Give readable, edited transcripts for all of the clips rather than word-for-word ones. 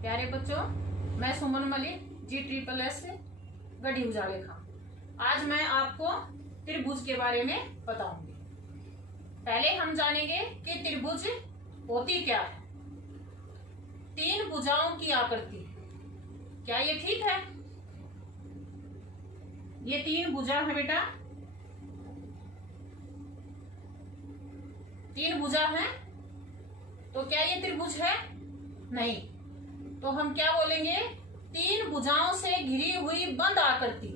प्यारे बच्चों, मैं सुमन मलिक G++ से गढ़ी उजाले खां। आज मैं आपको त्रिभुज के बारे में बताऊंगी। पहले हम जानेंगे कि त्रिभुज होती क्या है। तीन भुजाओं की आकृति, क्या ये ठीक है? ये तीन भुजा है बेटा, तीन भुजा है, तो क्या ये त्रिभुज है? नहीं। तो हम क्या बोलेंगे? तीन भुजाओं से घिरी हुई बंद आकृति,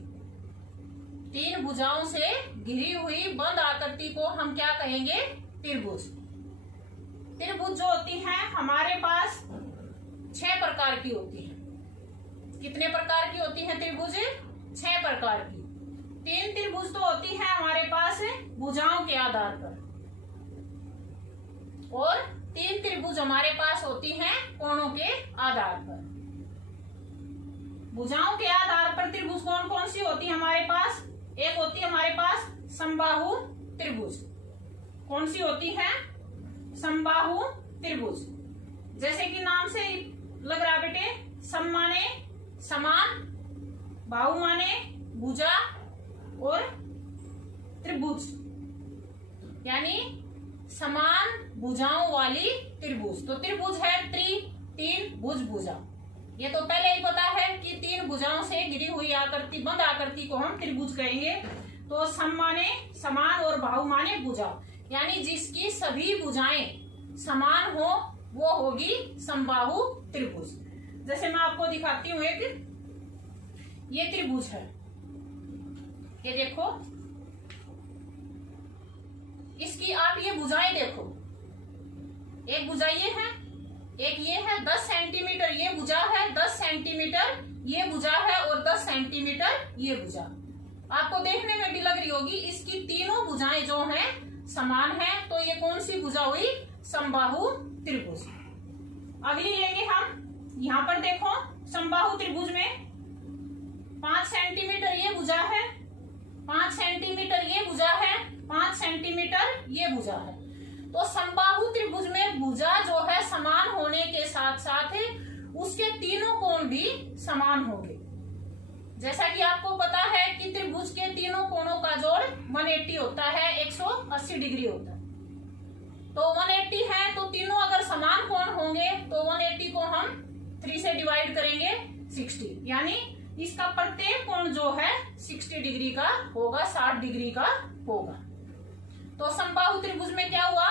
तीन भुजाओं से घिरी हुई बंद आकृति को हम क्या कहेंगे? त्रिभुज। त्रिभुज जो होती है हमारे पास 6 प्रकार की होती है। कितने प्रकार की होती है त्रिभुज? 6 प्रकार की। 3 त्रिभुज तो होती है हमारे पास भुजाओं के आधार पर, और 3 त्रिभुज हमारे पास होती हैं कोणों के आधार पर। भुजाओं के आधार पर त्रिभुज कौन कौन सी होती है हमारे पास? एक होती है हमारे पास समबाहु त्रिभुज। कौन सी होती है? समबाहु त्रिभुज। जैसे कि नाम से लग रहा बेटे, सम माने समान, बाहु माने भुजा, और त्रिभुज यानी समान भुजाओं वाली त्रिभुज। तो त्रिभुज है तीन भुज भुजा। ये तो पहले ही पता है कि 3 भुजाओं से घिरी हुई आकृति, बंद आकृति को हम त्रिभुज कहेंगे। तो सम माने समान और बाहु माने भुजा, यानी जिसकी सभी भुजाएं समान हो वो होगी समबाहु त्रिभुज। जैसे मैं आपको दिखाती हूँ, एक ये त्रिभुज है, ये देखो, इसकी आप ये भुजाएं देखो। एक भुजा ये है, एक ये है 10 सेंटीमीटर, ये भुजा है 10 सेंटीमीटर, ये भुजा है, और 10 सेंटीमीटर ये भुजा। आपको देखने में भी लग रही होगी इसकी तीनों भुजाएं जो हैं समान हैं। तो ये कौन सी भुजा हुई? समबाहु त्रिभुज। अगली लेंगे हम, यहाँ पर देखो समबाहु त्रिभुज में 5 सेंटीमीटर ये भुजा है, 5 सेंटीमीटर ये भुजा है, 5 सेंटीमीटर ये भुजा है। तो समबाहु त्रिभुज में भुजा जो है समान होने के साथ साथ उसके तीनों कोण भी समान होंगे। जैसा कि आपको पता है कि त्रिभुज के तीनों कोणों का जोड़ 180 होता है, 180 डिग्री होता है। तो 180 है, तो तीनों अगर समान कोण होंगे तो 180 को हम 3 से डिवाइड करेंगे 60, यानी इसका प्रत्येक कोण जो है 60 डिग्री का होगा, 60 डिग्री का होगा। तो समबाहु त्रिभुज में क्या हुआ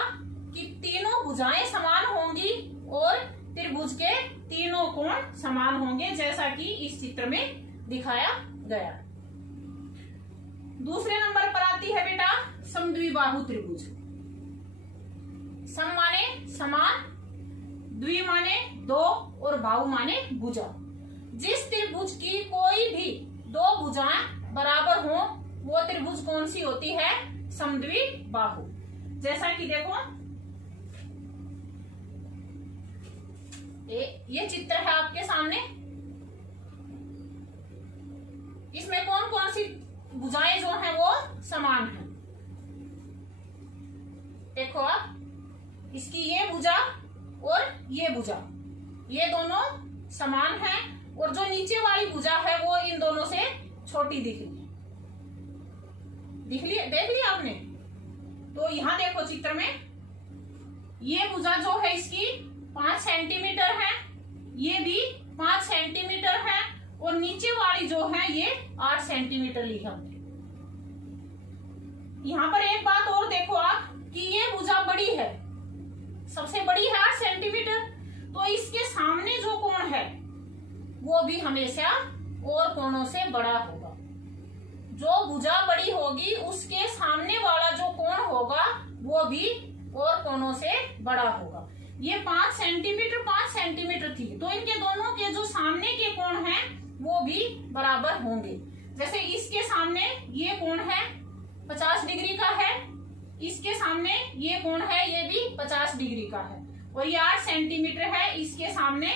कि तीनों भुजाएं समान होंगी और त्रिभुज के तीनों कोण समान होंगे, जैसा कि इस चित्र में दिखाया गया। दूसरे नंबर पर आती है बेटा समद्विबाहु त्रिभुज। सम माने समान, द्वि माने 2, और बाहु माने भुजा। जिस त्रिभुज की कोई भी 2 भुजाएं बराबर हो वो त्रिभुज कौन सी होती है? समद्विबाहु। जैसा कि देखो ये चित्र है आपके सामने, इसमें कौन कौन सी भुजाएं जो हैं वो समान हैं। देखो आप, इसकी ये भुजा और ये भुजा, ये दोनों समान हैं, और जो नीचे वाली भुजा है वो इन दोनों से छोटी दिख रही है। देख लिया आपने? तो यहां देखो चित्र में, ये भुजा जो है इसकी 5 सेंटीमीटर है, ये भी 5 सेंटीमीटर है, और नीचे वाली जो है ये 8 सेंटीमीटर लिखा हमने। यहाँ पर एक बात और देखो आप कि ये भुजा बड़ी है, सबसे बड़ी है 8 सेंटीमीटर, तो इसके सामने जो कोण है वो भी हमेशा और कोणों से बड़ा होगा। जो भुजा बड़ी होगी उसके सामने वाला जो कोण होगा वो भी और कोणों से बड़ा होगा। ये 5 सेंटीमीटर थी, तो इनके दोनों के जो सामने के कोण हैं वो भी बराबर होंगे। जैसे इसके सामने ये कोण है 50 डिग्री का है, इसके सामने ये कोण है ये भी 50 डिग्री का है, और ये 8 सेंटीमीटर है, इसके सामने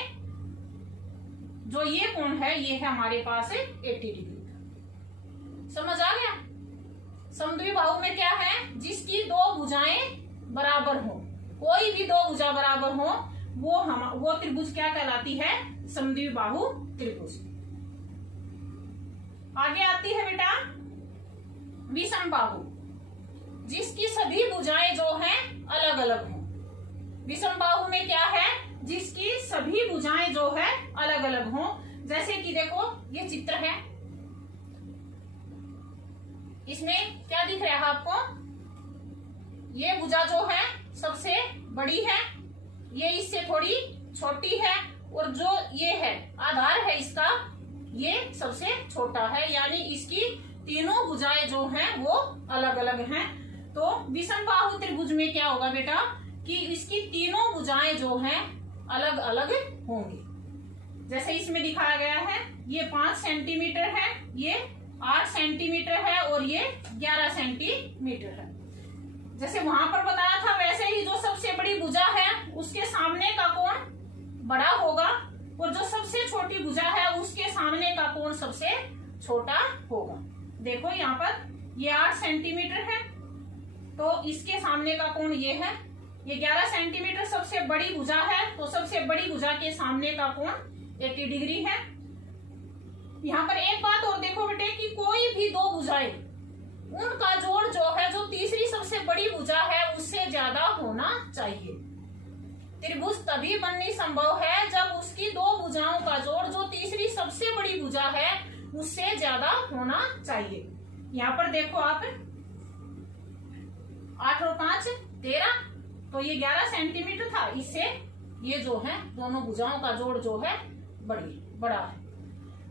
जो ये कोण है ये है हमारे पास 80 डिग्री का। समझ आ गया? समद्विबाहु में क्या है? जिसकी 2 भुजाएं बराबर हो, कोई भी 2 भुजा बराबर हो वो त्रिभुज क्या कहलाती है? समद्विबाहु त्रिभुज। आगे आती है बेटा विषमबाहु, जिसकी सभी भुजाएं जो हैं अलग अलग हों। विषमबाहु में क्या है? जिसकी सभी भुजाएं जो है अलग अलग हों। जैसे कि देखो ये चित्र है, इसमें क्या दिख रहा है आपको? ये भुजा जो है सबसे बड़ी है, ये इससे थोड़ी छोटी है, और जो ये है आधार है इसका, ये सबसे छोटा है। यानी इसकी तीनों भुजाएं जो हैं वो अलग अलग हैं। तो विषमबाहु त्रिभुज में क्या होगा बेटा कि इसकी तीनों भुजाएं जो हैं अलग अलग होंगी। जैसे इसमें दिखाया गया है, ये 5 सेंटीमीटर है, ये 8 सेंटीमीटर है और ये 11 सेंटीमीटर है। जैसे वहां पर बताया था वैसे ही जो सबसे बड़ी भुजा है उसके सामने का कोण बड़ा होगा, और जो सबसे छोटी भुजा है उसके सामने का कोण सबसे छोटा होगा। देखो यहाँ पर ये 8 सेंटीमीटर है, तो इसके सामने का कोण ये है। ये 11 सेंटीमीटर सबसे बड़ी भुजा है, तो सबसे बड़ी भुजा के सामने का कोण 80 डिग्री है। यहाँ पर एक बात और देखो बेटे कि कोई भी दो भुजाएं, उनका जोड़ जो है जो तीसरी सबसे बड़ी भुजा है उससे ज्यादा होना चाहिए। त्रिभुज तभी बननी संभव है जब उसकी दो भुजाओं का जोड़ जो तीसरी सबसे बड़ी भुजा है उससे ज्यादा होना चाहिए। यहाँ पर देखो आप 8 और 5 13, तो ये 11 सेंटीमीटर था, इससे ये जो है दोनों भुजाओं का जोड़ जो है बड़ा है।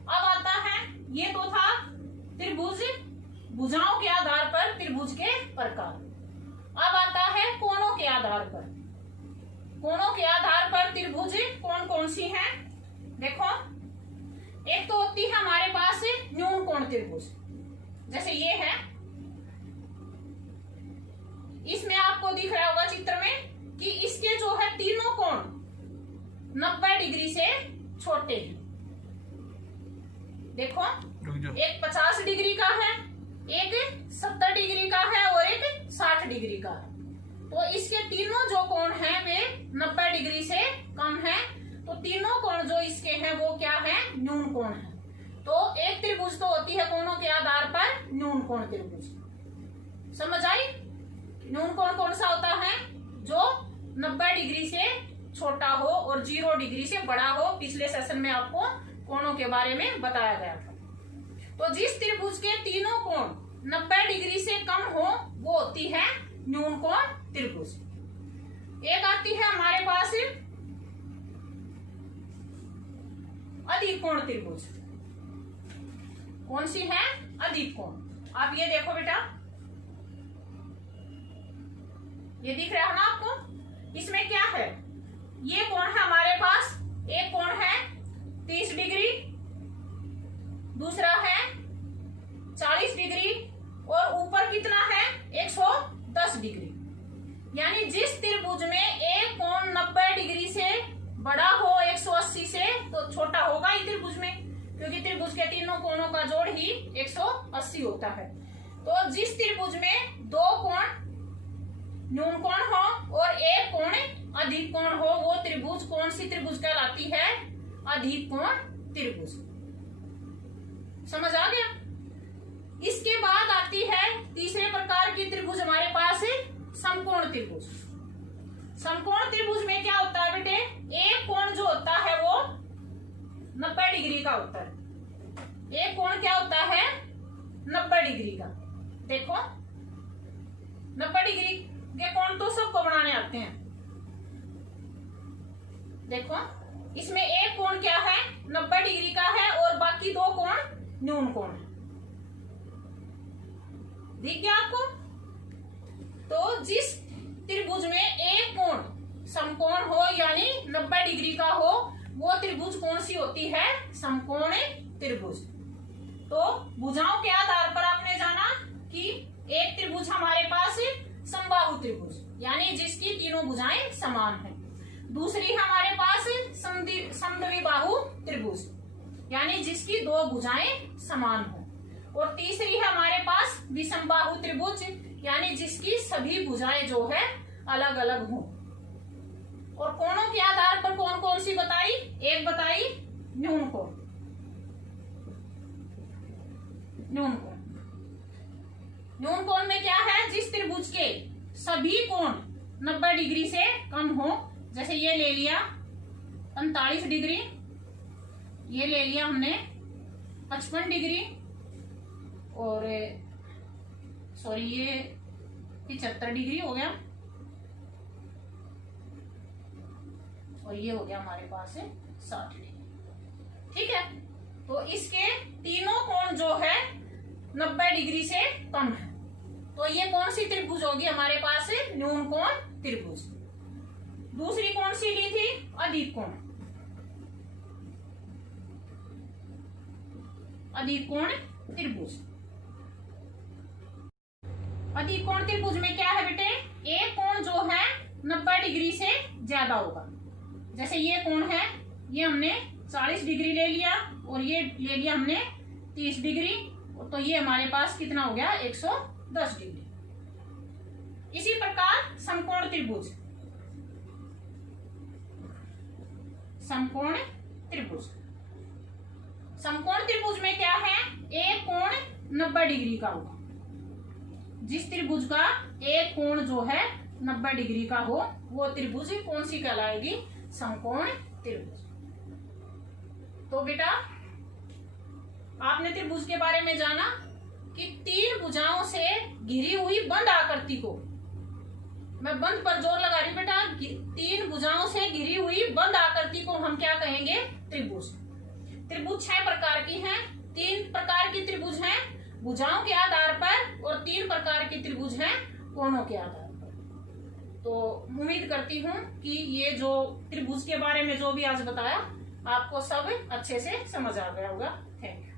अब आता है, ये तो था त्रिभुज भुजाओं के आधार पर त्रिभुज के प्रकार। अब आता है कोणों के आधार पर। कोणों के आधार पर त्रिभुज कौन कौन सी हैं? देखो, एक तो होती है हमारे पास न्यून कोण त्रिभुज, जैसे ये है, इसमें आपको दिख रहा होगा चित्र में कि इसके जो है तीनों कोण 90 डिग्री से छोटे हैं। देखो, एक 50 डिग्री का है, एक 70 डिग्री का है और एक 60 डिग्री का है। तो इसके तीनों जो कोण हैं वे 90 डिग्री से कम हैं। तो तीनों कोण जो इसके हैं वो क्या है? न्यून कोण है। तो एक त्रिभुज तो होती है कोणों के आधार पर न्यून कोण त्रिभुज। समझ आई? न्यून कोण कौन सा होता है? जो 90 डिग्री से छोटा हो और 0 डिग्री से बड़ा हो। पिछले सेशन में आपको कोणों के बारे में बताया गया था। तो जिस त्रिभुज के तीनों कोण 90 डिग्री से कम हो वो होती है न्यून कोण त्रिभुज। एक आती है हमारे पास अधिक कोण त्रिभुज। कौन सी है? अधिक कोण। आप ये देखो बेटा, ये दिख रहा है ना आपको? इसमें क्या है? ये कोण है हमारे पास, एक कोण है 30 डिग्री, दूसरा है 40 डिग्री और ऊपर कितना है? 110 डिग्री। यानी जिस त्रिभुज में एक कोण 90 डिग्री से बड़ा हो 180 से, तो छोटा होगा ही त्रिभुज में, क्योंकि त्रिभुज के तीनों कोणों का जोड़ ही 180 होता है। तो जिस त्रिभुज में दो कोण न्यून कोण हो और एक कोण अधिक कोण हो वो त्रिभुज कौन सी त्रिभुज कहलाती है? अधिक कोण त्रिभुज। समझ आ गया? इसके बाद आती है तीसरे प्रकार की त्रिभुज हमारे पास है समकोण त्रिभुज। समकोण त्रिभुज में क्या होता है बेटे? एक कोण जो होता है वो 90 डिग्री का होता है। एक कोण क्या होता है? 90 डिग्री का। देखो, 90 डिग्री के कोण तो सबको बनाने आते हैं। देखो, इसमें एक कोण क्या है? 90 डिग्री का है और बाकी दो कोण न्यून कोण है। दिख गया आपको? तो जिस त्रिभुज में एक कोण समकोण हो यानी 90 डिग्री का हो वो त्रिभुज कौन सी होती है? समकोण त्रिभुज। तो भुजाओं के आधार पर आपने जाना कि एक त्रिभुज हमारे पास समबाहु त्रिभुज, यानी जिसकी तीनों भुजाएं समान हैं। दूसरी हमारे पास समद्विबाहु त्रिभुज, यानी जिसकी दो भुजाएं समान हो। और तीसरी है हमारे पास विषमबाहु त्रिभुज, यानी जिसकी सभी भुजाएं जो है अलग अलग हों। और कोणों के आधार पर कौन कौन सी बताई? एक बताई न्यून कोण। न्यून कोण, न्यून कोण में क्या है? जिस त्रिभुज के सभी कोण 90 डिग्री से कम हो, जैसे ये ले लिया 45 डिग्री, ये ले लिया हमने 55 डिग्री, और सॉरी ये 75 डिग्री हो गया, और ये हो गया हमारे पास 60 डिग्री। ठीक है, तो इसके तीनों कोण जो है 90 डिग्री से कम है, तो ये कौन सी त्रिभुज होगी हमारे पास? न्यून कोण त्रिभुज। दूसरी कौन सी ली थी? अधिक कोण। अधिक कोण त्रिभुज। अधिक कोण त्रिभुज में क्या है बेटे? एक कोण जो है 90 डिग्री से ज्यादा होगा। जैसे ये कोण है, ये हमने 40 डिग्री ले लिया, और ये ले लिया हमने 30 डिग्री, तो ये हमारे पास कितना हो गया? 110 डिग्री। इसी प्रकार समकोण त्रिभुज। समकोण त्रिभुज, समकोण त्रिभुज में क्या है? एक कोण 90 डिग्री का होगा। जिस त्रिभुज का एक कोण जो है 90 डिग्री का हो, वो त्रिभुज कौन सी कहलाएगी? समकोण त्रिभुज। तो बेटा आपने त्रिभुज के बारे में जाना कि तीन भुजाओं से घिरी हुई बंद आकृति को, मैं बंद पर जोर लगा रही हूं बेटा, तीन भुजाओं से घिरी हुई बंद आकृति को हम क्या कहेंगे? त्रिभुज। त्रिभुज 6 प्रकार की हैं। 3 प्रकार की त्रिभुज हैं भुजाओं के आधार पर, और 3 प्रकार की त्रिभुज हैं कोणों के आधार पर। तो उम्मीद करती हूँ कि ये जो त्रिभुज के बारे में जो भी आज बताया आपको सब अच्छे से समझ आ गया होगा। Thank you.